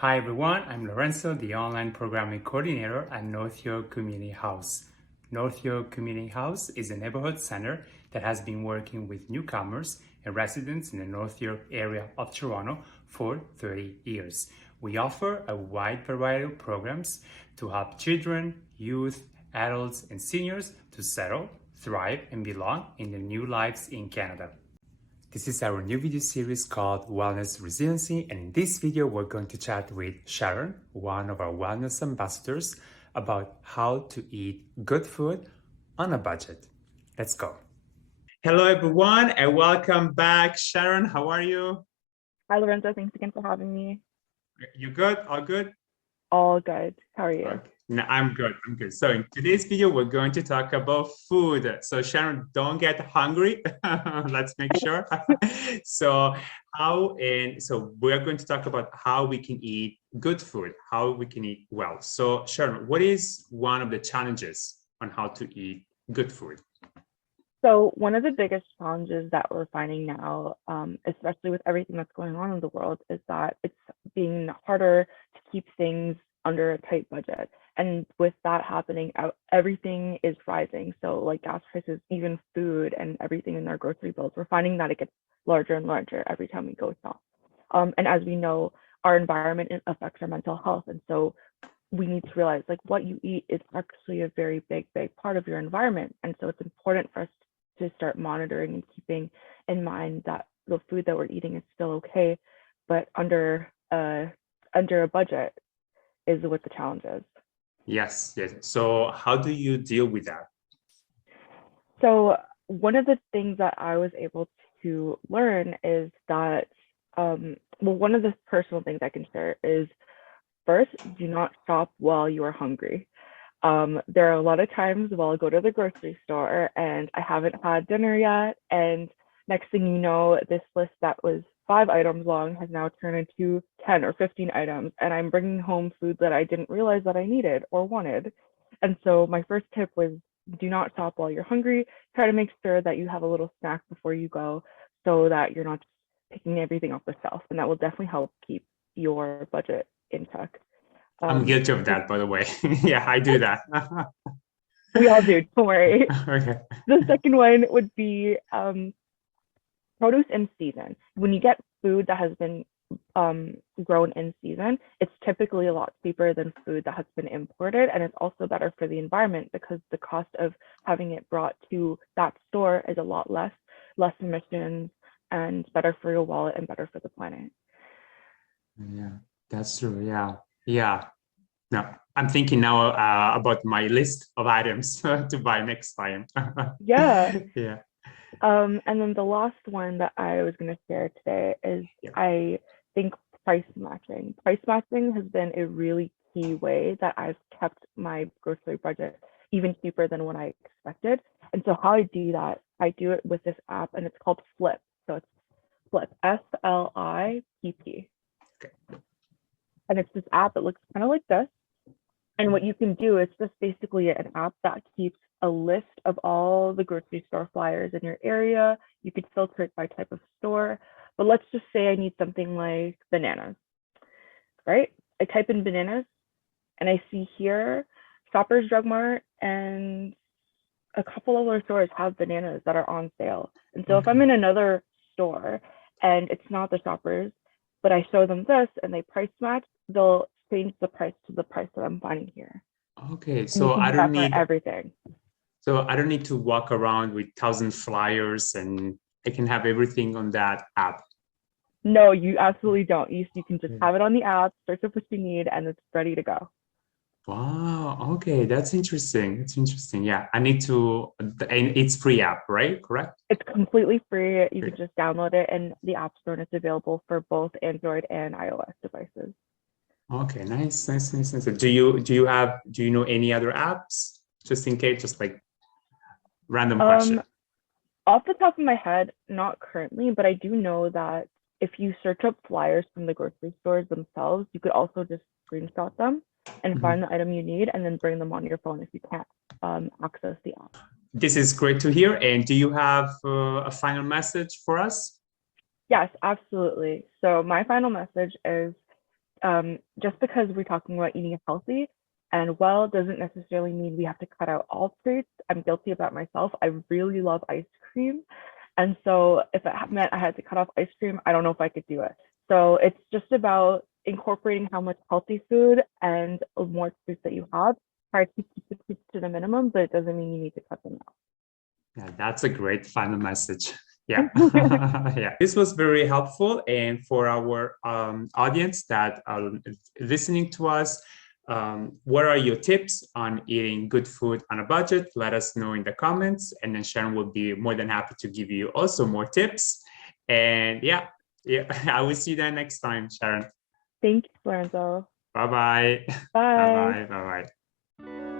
Hi everyone, I'm Lorenzo, the online programming coordinator at North York Community House. North York Community House is a neighborhood center that has been working with newcomers and residents in the North York area of Toronto for 30 years. We offer a wide variety of programs to help children, youth, adults, and seniors to settle, thrive, and belong in their new lives in Canada. This is our new video series called Wellness Resiliency, and in this video we're going to chat with Sharon, one of our wellness ambassadors, about how to eat good food on a budget. Let's go. Hello everyone and welcome back. Sharon, how are you? Hi, Lorenzo. Thanks again for having me. You good? All good? All good. How are you? Okay. No, I'm good. So in today's video, we're going to talk about food. So Sharon, don't get hungry. Let's make sure. So we're going to talk about how we can eat good food, how we can eat well. So Sharon, what is one of the challenges on how to eat good food? So one of the biggest challenges that we're finding now, especially with everything that's going on in the world, is that it's being harder to keep things under a tight budget. And with that happening, everything is rising. So like gas prices, even food and everything in our grocery bills, we're finding that it gets larger and larger every time we go shop. And as we know, our environment affects our mental health. And so we need to realize like what you eat is actually a very big part of your environment. And so it's important for us to start monitoring and keeping in mind that the food that we're eating is still okay, but under a budget is what the challenge is. Yes. So how do you deal with that? So one of the things that I was able to learn is that, one of the personal things I can share is first, do not shop while you are hungry. There are a lot of times while I go to the grocery store and I haven't had dinner yet, and next thing you know, this list that was 5 items long has now turned into 10 or 15 items, and I'm bringing home food that I didn't realize that I needed or wanted. And so my first tip was do not shop while you're hungry. Try to make sure that you have a little snack before you go so that you're not just picking everything off the shelf, and that will definitely help keep your budget in check. I'm guilty of that, by the way. Yeah, I do that. We all do, don't worry. Okay. The second one would be produce in season. When you get food that has been grown in season, it's typically a lot cheaper than food that has been imported, and it's also better for the environment because the cost of having it brought to that store is a lot less emissions, and better for your wallet and better for the planet. Yeah, that's true. Yeah. No, I'm thinking now about my list of items to buy next time. Yeah. Yeah. And then the last one that I was going to share today is I think price matching. Price matching has been a really key way that I've kept my grocery budget even cheaper than what I expected. And so how I do that, I do it with this app, and it's called Flip. So it's Flip, F-L-I-P-P. Okay. And it's this app that looks kind of like this. And what you can do is just basically an app that keeps a list of all the grocery store flyers in your area. You could filter it by type of store, but let's just say I need something like bananas, right? I type in bananas and I see here Shoppers Drug Mart and a couple of other stores have bananas that are on sale. And so if I'm in another store and it's not the Shoppers, but I show them this and they price match, they'll change the price to the price that I'm finding here. Okay, so I don't need everything. So I don't need to walk around with 1,000 flyers, and I can have everything on that app. No, you absolutely don't. You can just have it on the app, search up what you need, and it's ready to go. Wow. Okay, that's interesting. That's interesting. Yeah, I need to, and it's free app, right? Correct? It's completely free. You can just download it in the App Store, and it's available for both Android and iOS devices. Okay, nice. Do you know any other apps? Just in case, just like random question. Off the top of my head, not currently, but I do know that if you search up flyers from the grocery stores themselves, you could also just screenshot them and find the item you need and then bring them on your phone if you can't access the app. This is great to hear. And do you have a final message for us? Yes, absolutely. So my final message is just because we're talking about eating healthy and well doesn't necessarily mean we have to cut out all treats. I'm guilty of that myself. I really love ice cream. And so if it meant I had to cut off ice cream, I don't know if I could do it. So it's just about incorporating how much healthy food and more treats that you have. Try to keep the treats to the minimum, but it doesn't mean you need to cut them Yeah, that's a great final message. Yeah, out. yeah. This was very helpful, and for our audience that are listening to us, what are your tips on eating good food on a budget? Let us know in the comments, and then Sharon will be more than happy to give you also more tips. And yeah, I will see you then next time, Sharon. Thanks, Lorenzo. Bye bye. Bye Bye. bye. Bye bye.